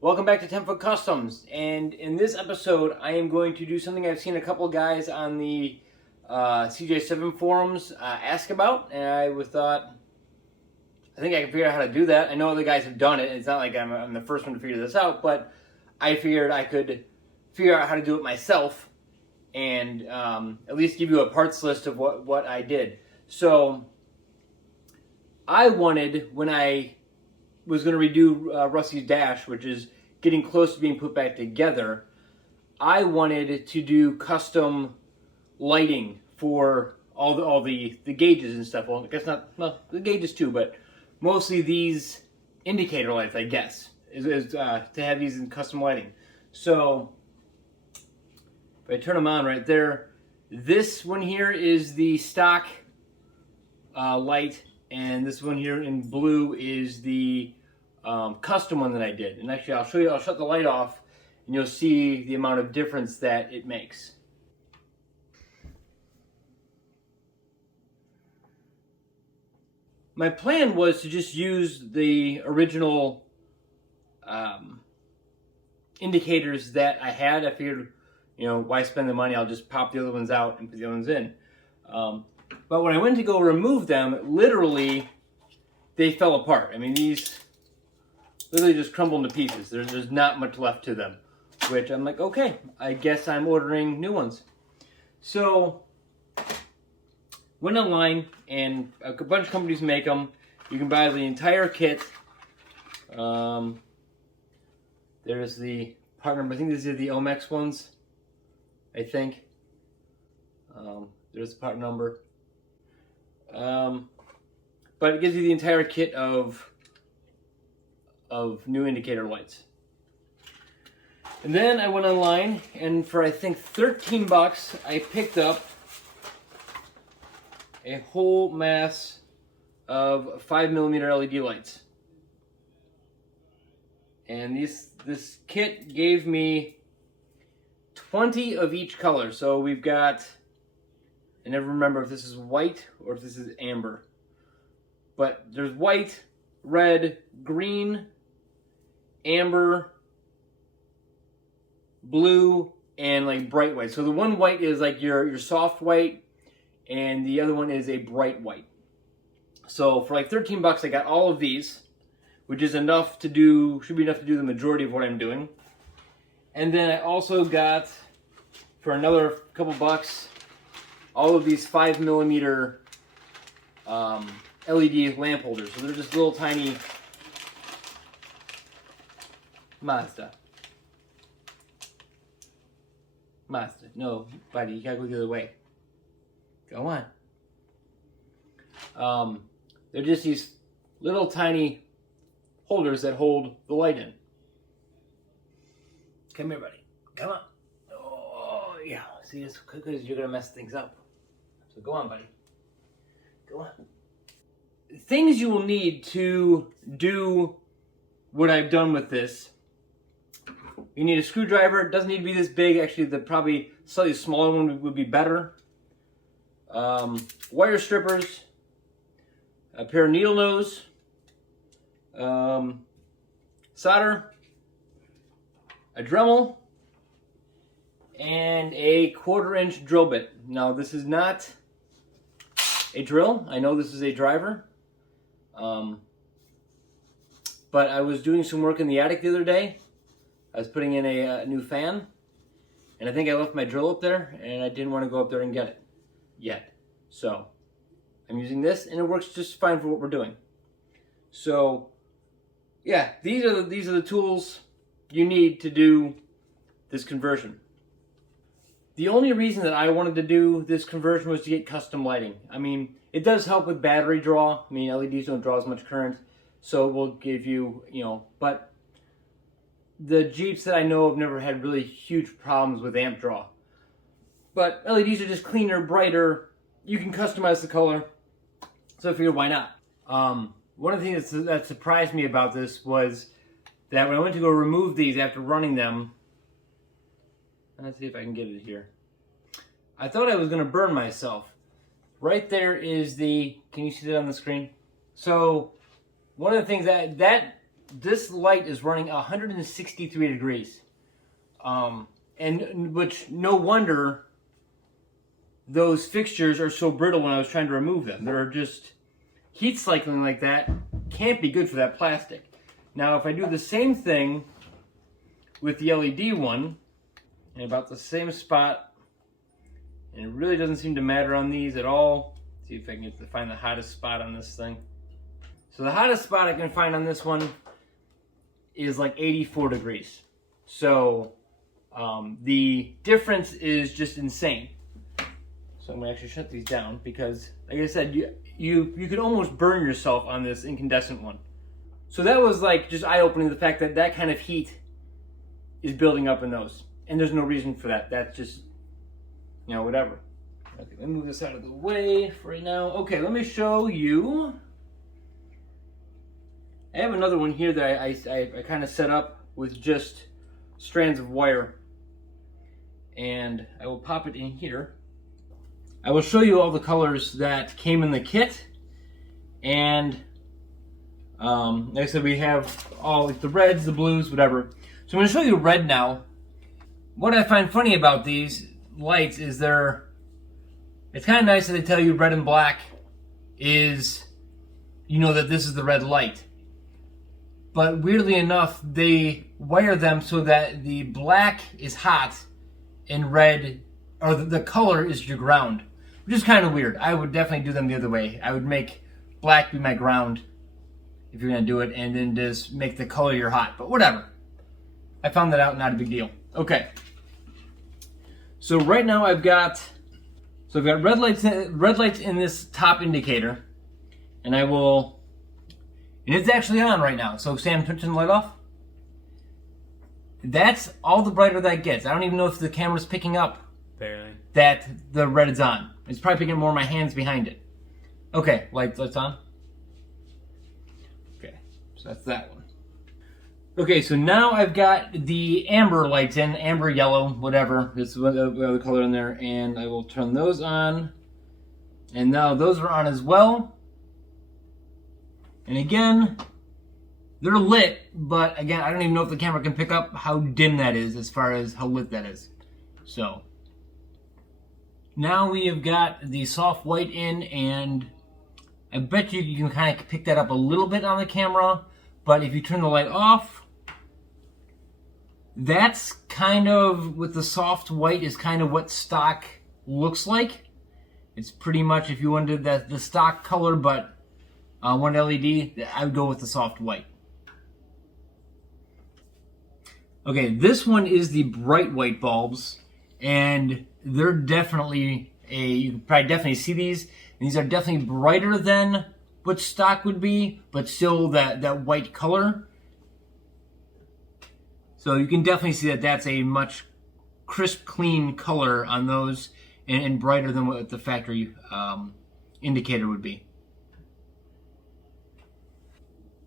Welcome back to 10 Foot Customs, and in this episode I am going to do something I've seen a couple guys on the CJ7 forums ask about, and I think I can figure out how to do that. I know other guys have done it, and it's not like I'm the first one to figure this out, but I figured I could figure out how to do it myself and at least give you a parts list of what I did. So I wanted, when I was going to redo Rusty's dash, which is getting close to being put back together, I wanted to do custom lighting for all the gauges and stuff. Well, I guess not, well, the gauges too, but mostly these indicator lights, I guess, is to have these in custom lighting. So if I turn them on right there, this one here is the stock light, and this one here in blue is the custom one that I did. And actually I'll show you, I'll shut the light off and you'll see the amount of difference that it makes. My plan was to just use the original indicators that I had. I figured, you know, why spend the money? I'll just pop the other ones out and put the other ones in. But when I went to go remove them, literally, they fell apart. I mean, these literally just crumbled into pieces. There's not much left to them, which I'm like, okay, I guess I'm ordering new ones. So, went online, and a bunch of companies make them. You can buy the entire kit. There's the part number. I think these are the Omex ones, I think. There's the part number. But it gives you the entire kit of new indicator lights. And then I went online, and for I think 13 bucks, I picked up a whole mass of 5mm LED lights. And this kit gave me 20 of each color. So we've got, I never remember if this is white or if this is amber. But there's white, red, green, amber, blue, and like bright white. So the one white is like your soft white, and the other one is a bright white. So for like 13 bucks, I got all of these, which is enough to do, should be enough to do the majority of what I'm doing. And then I also got, for another couple bucks, all of these 5mm LED lamp holders. So they're just little tiny Mazda. No, buddy, you gotta go the other way. Go on. They're just these little tiny holders that hold the light in. Come here, buddy. Come on. Oh, yeah. See, it's because you're gonna mess things up. So go on, buddy. Go on. Things you will need to do what I've done with this. You need a screwdriver. It doesn't need to be this big. Actually, the probably slightly smaller one would be better. Wire strippers, a pair of needle nose, solder, a Dremel, and a 1/4-inch drill bit. Now, this is not a drill. I know this is a driver. But I was doing some work in the attic the other day. I was putting in a new fan, and I think I left my drill up there, and I didn't want to go up there and get it yet. So I'm using this, and it works just fine for what we're doing. So yeah, these are the tools you need to do this conversion. The only reason that I wanted to do this conversion was to get custom lighting. I mean, it does help with battery draw. I mean, LEDs don't draw as much current, so it will give you, but the Jeeps that I know have never had really huge problems with amp draw. But LEDs are just cleaner, brighter. You can customize the color. So I figured, why not? One of the things that surprised me about this was that when I went to go remove these after running them, let's see if I can get it here. I thought I was going to burn myself. Right there is the, can you see that on the screen? So one of the things that this light is running 163 degrees. And which, no wonder those fixtures are so brittle when I was trying to remove them. They're just, heat cycling like that can't be good for that plastic. Now if I do the same thing with the LED one, in about the same spot, and it really doesn't seem to matter on these at all. Let's see if I can get to find the hottest spot on this thing. So the hottest spot I can find on this one is like 84 degrees. So the difference is just insane. So I'm gonna actually shut these down because, like I said, you could almost burn yourself on this incandescent one. So that was like just eye-opening, the fact that that kind of heat is building up in those. And there's no reason for that. That's just, you know, whatever. Okay, let me move this out of the way for right now. Okay, let me show you. I have another one here that I kind of set up with just strands of wire. And I will pop it in here. I will show you all the colors that came in the kit. And like I said, we have all like the reds, the blues, whatever. So I'm going to show you red now. What I find funny about these lights is it's kind of nice that they tell you red and black is, you know, that this is the red light. But weirdly enough, they wire them so that the black is hot and red, or the color is your ground, which is kind of weird. I would definitely do them the other way. I would make black be my ground if you're going to do it, and then just make the color your hot, but whatever. I found that out, not a big deal. Okay. So right now I've got red lights in this top indicator, and it's actually on right now. So Sam, turn the light off. That's all the brighter that gets. I don't even know if the camera's picking up barely that the red is on. It's probably picking up more of my hands behind it. Okay, lights on. Okay, so that's that one. Okay, so now I've got the amber lights in, amber, yellow, whatever. This is the other color in there, and I will turn those on. And now those are on as well. And again, they're lit, but again, I don't even know if the camera can pick up how dim that is as far as how lit that is. So, now we have got the soft white in, and I bet you can kind of pick that up a little bit on the camera, but if you turn the light off, that's kind of, with the soft white, is kind of what stock looks like. It's pretty much, if you wanted the stock color, but one LED, I would go with the soft white. Okay, this one is the bright white bulbs, and they're definitely you can probably definitely see these, and these are definitely brighter than what stock would be, but still that white color. So you can definitely see that that's a much crisp, clean color on those, and brighter than what the factory indicator would be.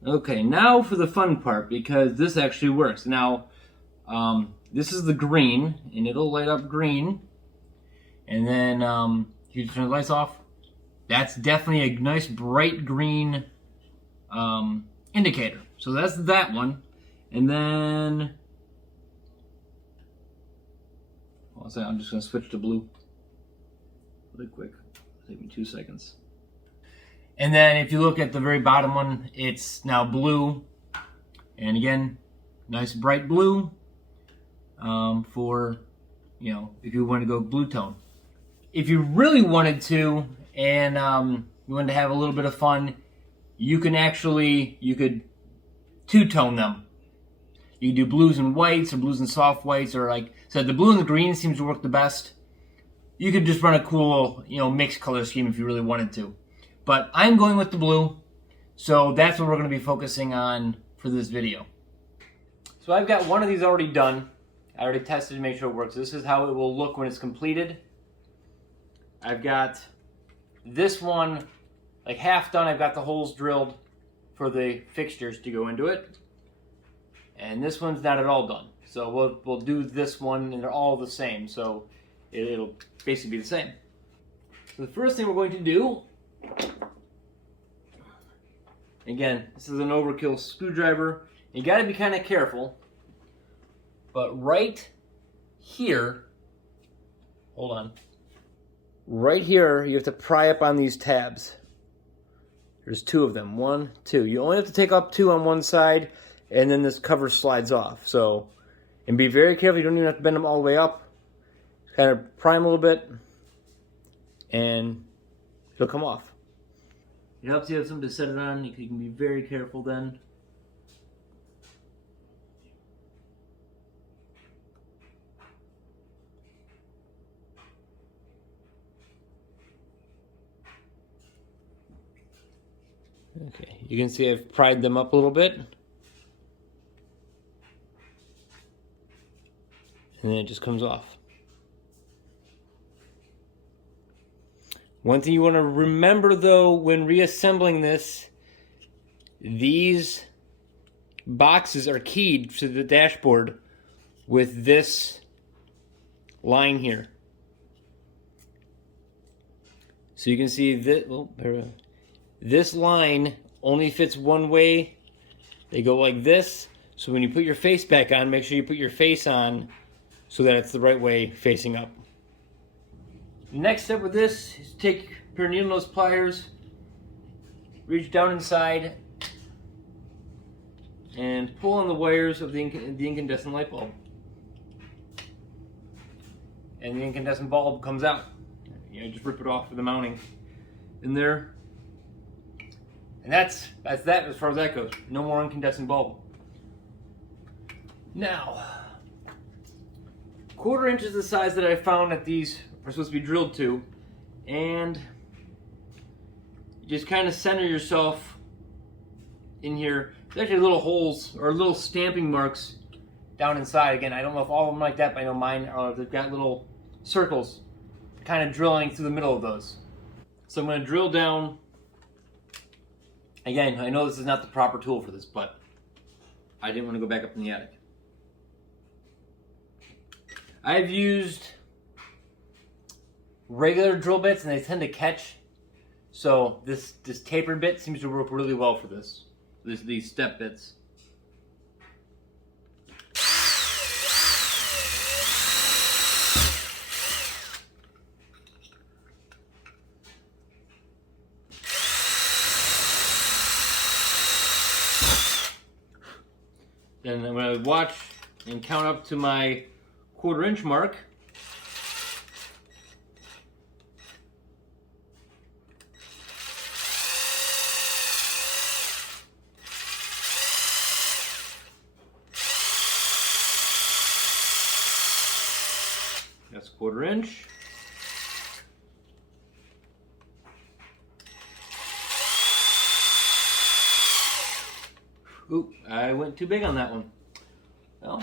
Okay, now for the fun part, because this actually works. Now, this is the green, and it'll light up green. And then, if you turn the lights off, that's definitely a nice bright green indicator. So that's that one. And then, I'm just going to switch to blue really quick. Take me 2 seconds. And then if you look at the very bottom one, it's now blue. And again, nice bright blue for, you know, if you want to go blue tone. If you really wanted to, and you wanted to have a little bit of fun, you could two-tone them. You can do blues and whites, or blues and soft whites, or like, so the blue and the green seems to work the best. You could just run a cool, you know, mixed color scheme if you really wanted to. But I'm going with the blue, so that's what we're going to be focusing on for this video. So So I've got one of these already done. I already tested to make sure it works. This is how it will look when it's completed. I've got this one like half done. I've got the holes drilled for the fixtures to go into it. And this one's not at all done. So we'll do this one, and they're all the same. So it'll basically be the same. So the first thing we're going to do, again, this is an overkill screwdriver. You got to be kind of careful. But right here, hold on. Right here, you have to pry up on these tabs. There's two of them. 1, 2. You only have to take up 2 on one side, and then this cover slides off. So, and be very careful. You don't even have to bend them all the way up. Kind of pry them a little bit, and it'll come off. It helps you have something to set it on. You can be very careful then. Okay, you can see I've pried them up a little bit. And then it just comes off. One thing you want to remember though when reassembling this, these boxes are keyed to the dashboard with this line here. So you can see that, well, this line only fits one way. They go like this. So when you put your face back on, make sure you put your face on so that it's the right way facing up. Next step with this is take a pair of needle nose pliers, reach down inside, and pull on the wires of the incandescent light bulb. And the incandescent bulb comes out. You know, just rip it off for the mounting in there. And that's that as far as that goes. No more incandescent bulb. Now, 1/4 inch is the size that I found that these are supposed to be drilled to, and you just kind of center yourself in here. There's actually little holes or little stamping marks down inside. Again, I don't know if all of them are like that, but I know mine are. They've got little circles kind of drilling through the middle of those. So I'm going to drill down. Again, I know this is not the proper tool for this, but I didn't want to go back up in the attic. I've used regular drill bits and they tend to catch. So this tapered bit seems to work really well for this. These step bits. And I'm going to watch and count up to my 1/4 inch mark. That's 1/4 inch. Oop, I went too big on that one. Well,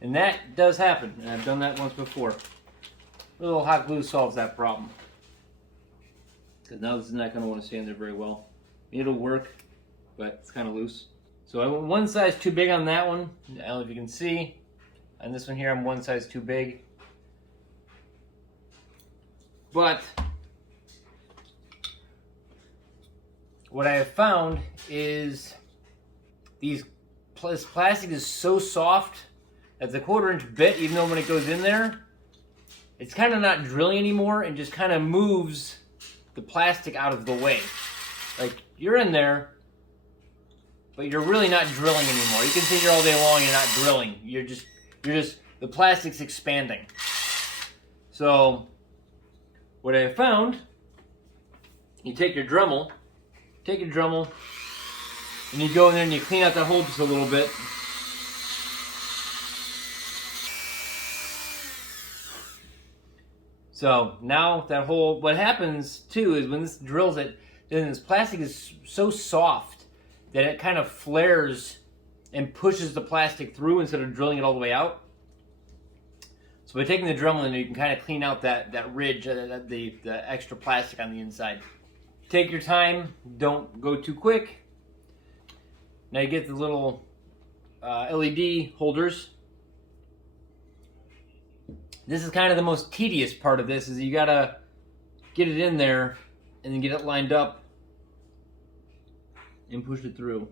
and that does happen, and I've done that once before. A little hot glue solves that problem. Because now this is not going to want to stay in there very well. It'll work, but it's kind of loose. So I went one size too big on that one. I don't know if you can see. On this one here, I'm one size too big. But what I have found is this plastic is so soft that the 1/4 inch bit, even though when it goes in there, it's kind of not drilling anymore and just kind of moves the plastic out of the way. Like, you're in there, but you're really not drilling anymore. You can sit here all day long and you're not drilling. You're just, the plastic's expanding. So, what I found, you take your Dremel, and you go in there and you clean out that hole just a little bit. So now that hole, what happens too is when this drills it, then this plastic is so soft that it kind of flares and pushes the plastic through instead of drilling it all the way out. So by taking the Dremel, you can kind of clean out that ridge, the extra plastic on the inside. Take your time, don't go too quick. Now you get the little LED holders. This is kind of the most tedious part of this, is you gotta get it in there and then get it lined up and push it through.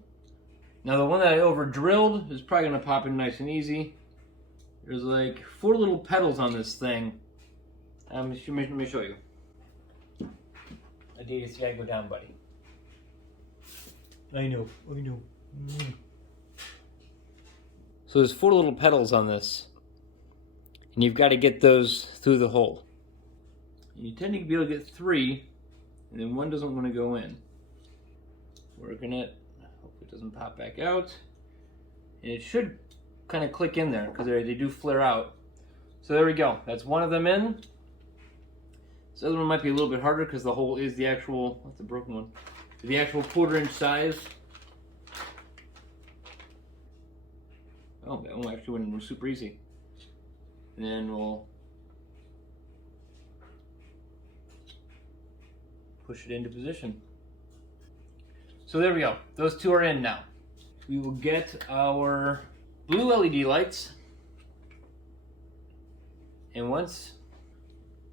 Now the one that I over drilled is probably gonna pop in nice and easy. There's like 4 little pedals on this thing. Let me show you. Adidas, you gotta go down, buddy. I know. So there's 4 little pedals on this, and you've got to get those through the hole. You tend to be able to get 3, and then 1 doesn't want to go in. Working it. Hope it doesn't pop back out. And it should kind of click in there, because they do flare out. So there we go. That's one of them in. This other one might be a little bit harder because the hole is the actual, that's the broken one, the actual 1/4-inch size. Oh, that one actually went in super easy. And then we'll push it into position. So there we go. Those 2 are in now. We will get our blue LED lights. And once,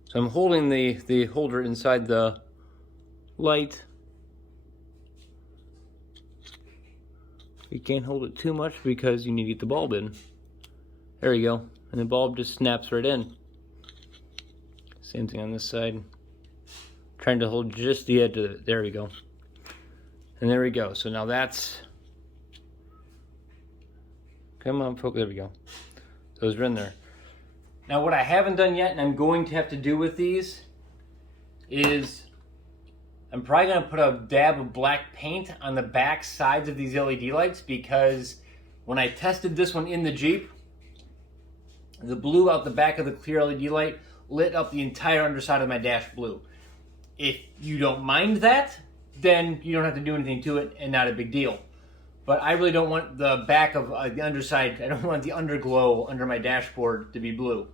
so I'm holding the holder inside the light. You can't hold it too much because you need to get the bulb in. There you go. And the bulb just snaps right in. Same thing on this side. Trying to hold just the edge of it. There we go. And there we go. So now that's, come on, focus. There we go. Those are in there. Now what I haven't done yet, and I'm going to have to do with these, is I'm probably going to put a dab of black paint on the back sides of these LED lights, because when I tested this one in the Jeep, the blue out the back of the clear LED light lit up the entire underside of my dash blue. If you don't mind that, then you don't have to do anything to it and not a big deal. But I really don't want the back of the underside, I don't want the underglow under my dashboard to be blue.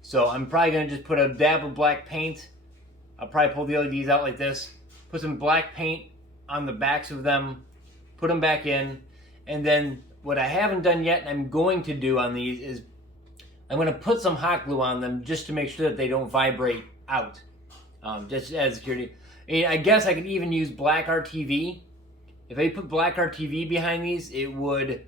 So I'm probably going to just put a dab of black paint. I'll probably pull the LEDs out like this, put some black paint on the backs of them, put them back in, and then what I haven't done yet and I'm going to do on these is I'm going to put some hot glue on them just to make sure that they don't vibrate out, just as security. And I guess I could even use black RTV. If I put black RTV behind these, it would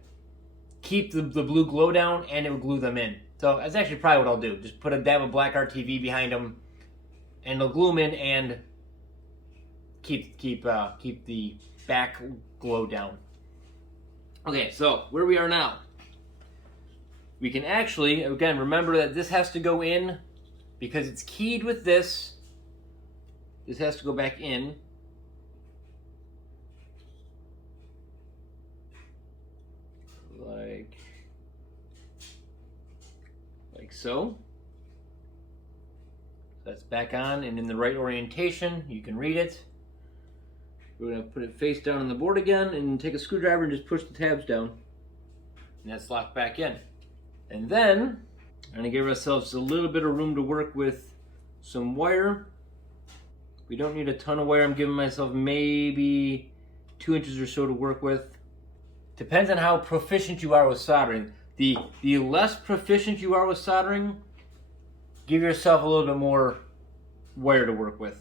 keep the blue glow down and it would glue them in. So that's actually probably what I'll do. Just put a dab of black RTV behind them and it'll glue them in and keep the back glow down. Okay, so where we are now. We can actually, again, remember that this has to go in because it's keyed with this. This has to go back in. Like so. That's back on and in the right orientation. You can read it. We're going to put it face down on the board again and take a screwdriver and just push the tabs down. And that's locked back in. And then, we're going to give ourselves a little bit of room to work with some wire. We don't need a ton of wire. I'm giving myself maybe 2 inches or so to work with. Depends on how proficient you are with soldering. The less proficient you are with soldering, give yourself a little bit more wire to work with.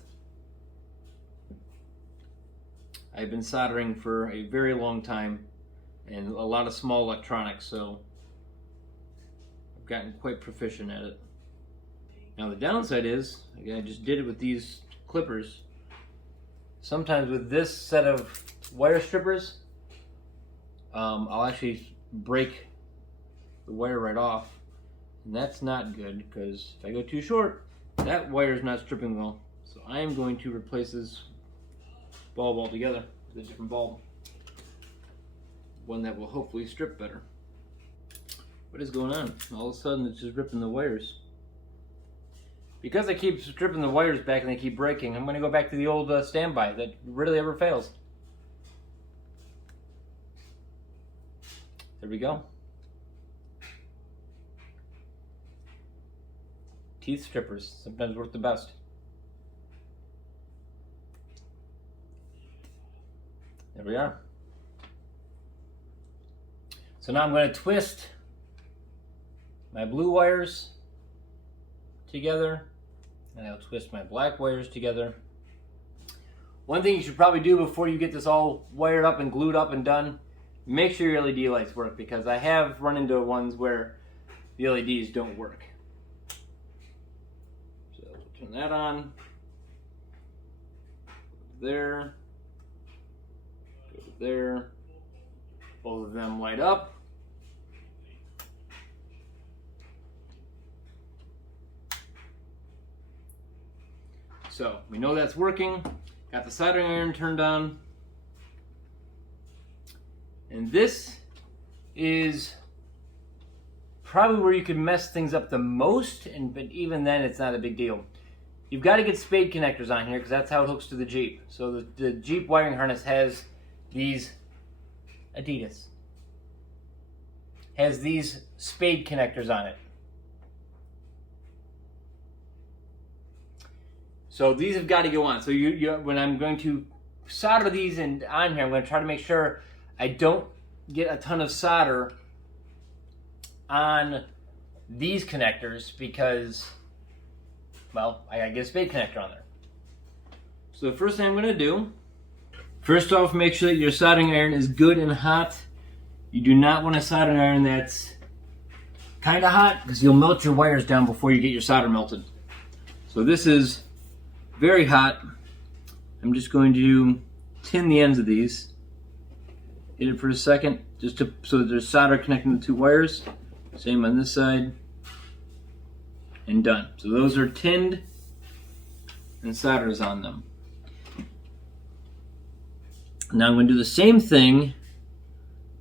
I've been soldering for a very long time and a lot of small electronics, so I've gotten quite proficient at it. Now the downside is, again, I just did it with these clippers. Sometimes with this set of wire strippers, I'll actually break the wire right off, and that's not good because if I go too short, that wire is not stripping well. So I am going to replace this bulb altogether with a different bulb, one that will hopefully strip better. What is going on? All of a sudden it's just ripping the wires. Because I keep stripping the wires back and they keep breaking, I'm going to go back to the old standby that rarely ever fails. There we go. Teeth strippers sometimes work the best. There we are. So now I'm going to twist my blue wires together, and I'll twist my black wires together. One thing you should probably do before you get this all wired up and glued up and done, make sure your LED lights work, because I have run into ones where the LEDs don't work. So turn that on. There. Go to there. Both of them light up. So we know that's working. Got the soldering iron turned on. And this is probably where you can mess things up the most, but even then it's not a big deal. You've got to get spade connectors on here because that's how it hooks to the Jeep. So the Jeep wiring harness has these Adidas. Has these spade connectors on it. So these have got to go on. So when I'm going to solder these on here, I'm going to try to make sure I don't get a ton of solder on these connectors because, well, I got to get a spade connector on there. So the first thing I'm going to do, first off, make sure that your soldering iron is good and hot. You do not want a soldering iron that's kind of hot because you'll melt your wires down before you get your solder melted. So this is very hot. I'm just going to tin the ends of these. Hit it for a second, so that there's solder connecting the two wires. Same on this side. And done. So those are tinned and solder's on them. Now I'm going to do the same thing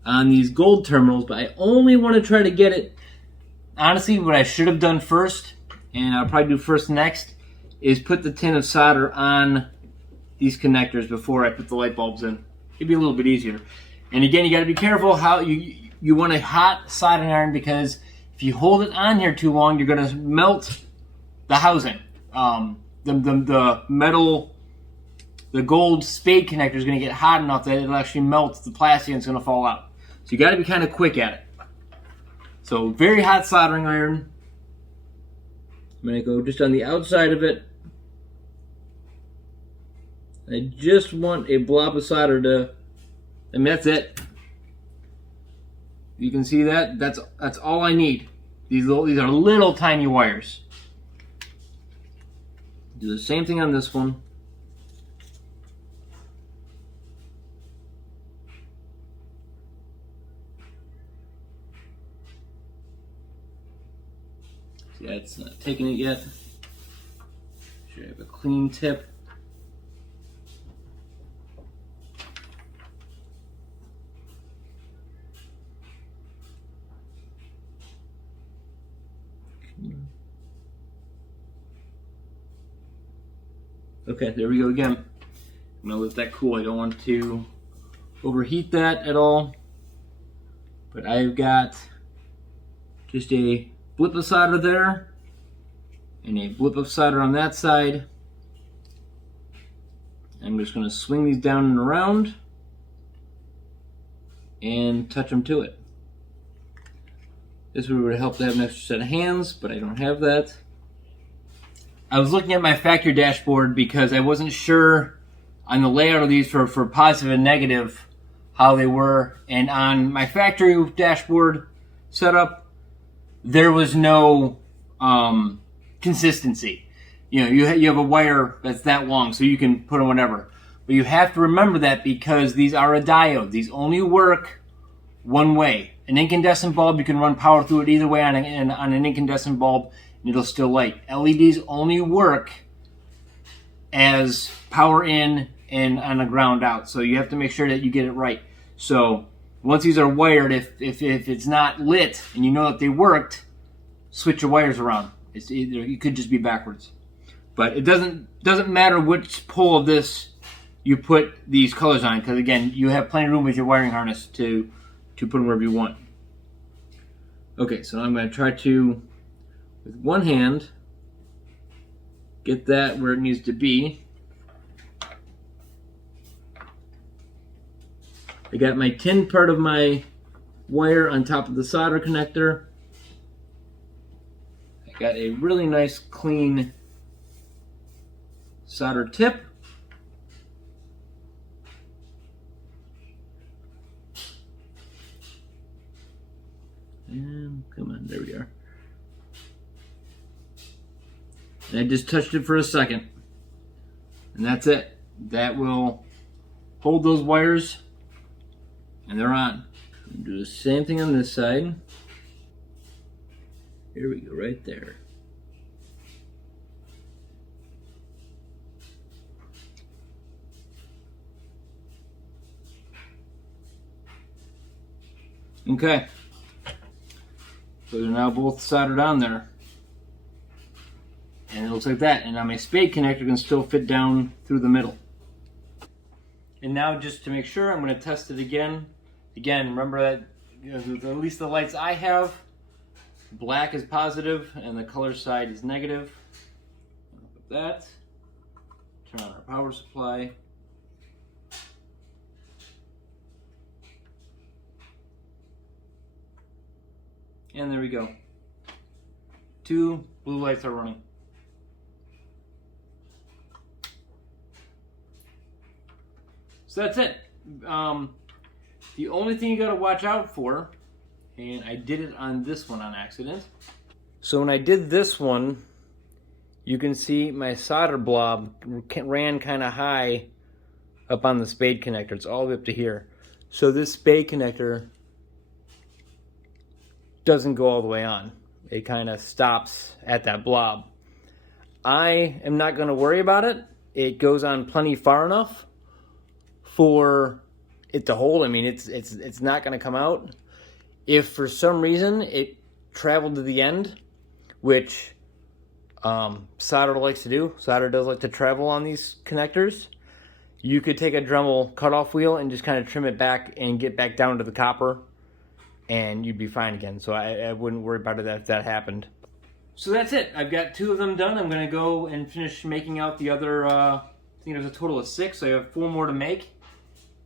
on these gold terminals, but I only want to try to get it. Honestly, what I should have done first, and I'll probably do first next, is put the tin of solder on these connectors before I put the light bulbs in. It'd be a little bit easier. And again, you got to be careful how you want a hot soldering iron, because if you hold it on here too long, you're going to melt the housing. The metal, the gold spade connector is going to get hot enough that it'll actually melt the plastic and it's going to fall out. So you got to be kind of quick at it. So very hot soldering iron. I'm going to go just on the outside of it. I just want a blob of solder to, and that's it. You can see that. That's all I need. These are little tiny wires. Do the same thing on this one. See, it's not taking it yet. Should have a clean tip. Okay, there we go again. I'm gonna let that cool. I don't want to overheat that at all. But I've got just a blip of solder there and a blip of solder on that side. I'm just gonna swing these down and around and touch them to it. This would help to have an extra set of hands, but I don't have that. I was looking at my factory dashboard because I wasn't sure on the layout of these for positive and negative how they were. And on my factory dashboard setup, there was no consistency. You know, you have a wire that's that long, so you can put on whatever. But you have to remember that because these are a diode. These only work one way. An incandescent bulb, you can run power through it either way on an incandescent bulb, and it'll still light. LEDs only work as power in and on a ground out. So you have to make sure that you get it right. So once these are wired, if it's not lit and you know that they worked, switch your wires around. It could just be backwards. But it doesn't matter which pole of this you put these colors on, because again, you have plenty of room with your wiring harness to put them wherever you want. Okay, so I'm going to try to, with one hand, get that where it needs to be. I got my tin part of my wire on top of the solder connector. I got a really nice clean solder tip. And come on, there we are. And I just touched it for a second. And that's it. That will hold those wires, and they're on. Do the same thing on this side. Here we go, right there. Okay. So they're now both soldered on there. And it looks like that. And now my spade connector can still fit down through the middle. And now, just to make sure, I'm going to test it again. Again, remember that, you know, at least the lights I have, black is positive and the color side is negative. Like that. Turn on our power supply. And there we go. 2 blue lights are running. So that's it. The only thing you gotta watch out for, and I did it on this one on accident. So when I did this one, you can see my solder blob ran kind of high up on the spade connector. It's all the way up to here. So this spade connector doesn't go all the way on. It kind of stops at that blob. I am not going to worry about it. It goes on plenty far enough for it to hold. I mean, it's not going to come out. If for some reason it traveled to the end, which solder likes to do, solder does like to travel on these connectors, you could take a Dremel cutoff wheel and just kind of trim it back and get back down to the copper, and you'd be fine again. So I wouldn't worry about it if that happened. So that's it. I've got 2 of them done. I'm going to go and finish making out the other, I think there's a total of 6, so I have 4 more to make.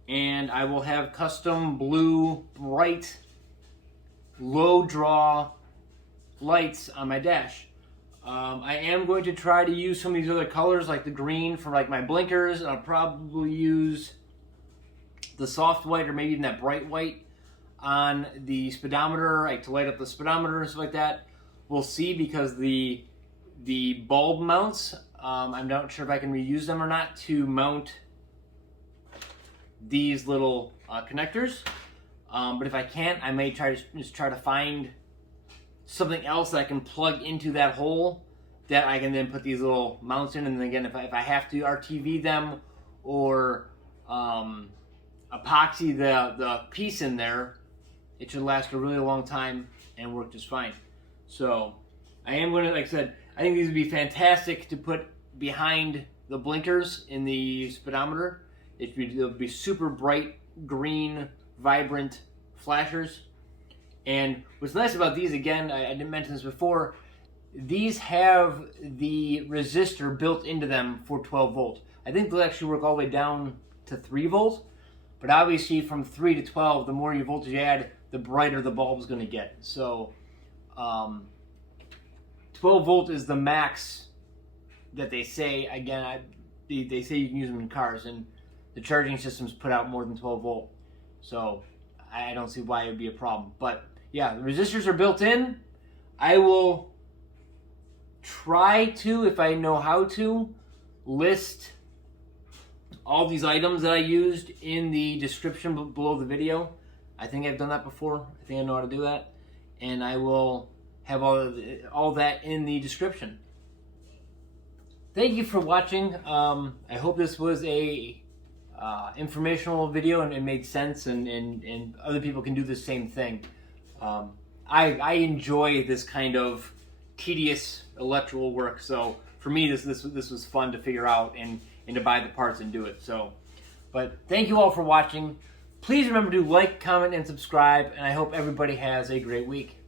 And I will have custom blue, bright, low draw lights on my dash. I am going to try to use some of these other colors, like the green for like my blinkers, and I'll probably use the soft white or maybe even that bright white on the speedometer, like to light up the speedometer and stuff like that. We'll see, because the bulb mounts, I'm not sure if I can reuse them or not to mount these little connectors. But if I can't, I may try to find something else that I can plug into that hole that I can then put these little mounts in. And then again, if I have to RTV them or epoxy the piece in there, it should last a really long time and work just fine. So I am going to, like I said, I think these would be fantastic to put behind the blinkers in the speedometer. It'll be super bright, green, vibrant flashers. And what's nice about these, again, I didn't mention this before, these have the resistor built into them for 12 volt. I think they'll actually work all the way down to 3 volt, but obviously from 3 to 12, the more you voltage you add, the brighter the bulb is going to get. So 12 volt is the max that they say. Again, they say you can use them in cars, and the charging systems put out more than 12 volt. So I don't see why it would be a problem. But yeah, the resistors are built in. I will try to, if I know how to, list all these items that I used in the description below the video. I think I've done that before. I think I know how to do that. And I will have all that in the description. Thank you for watching. I hope this was a informational video and it made sense, and other people can do the same thing. I enjoy this kind of tedious electrical work, so for me this was fun to figure out and to buy the parts and do it. So, but thank you all for watching. Please remember to like, comment, and subscribe, and I hope everybody has a great week.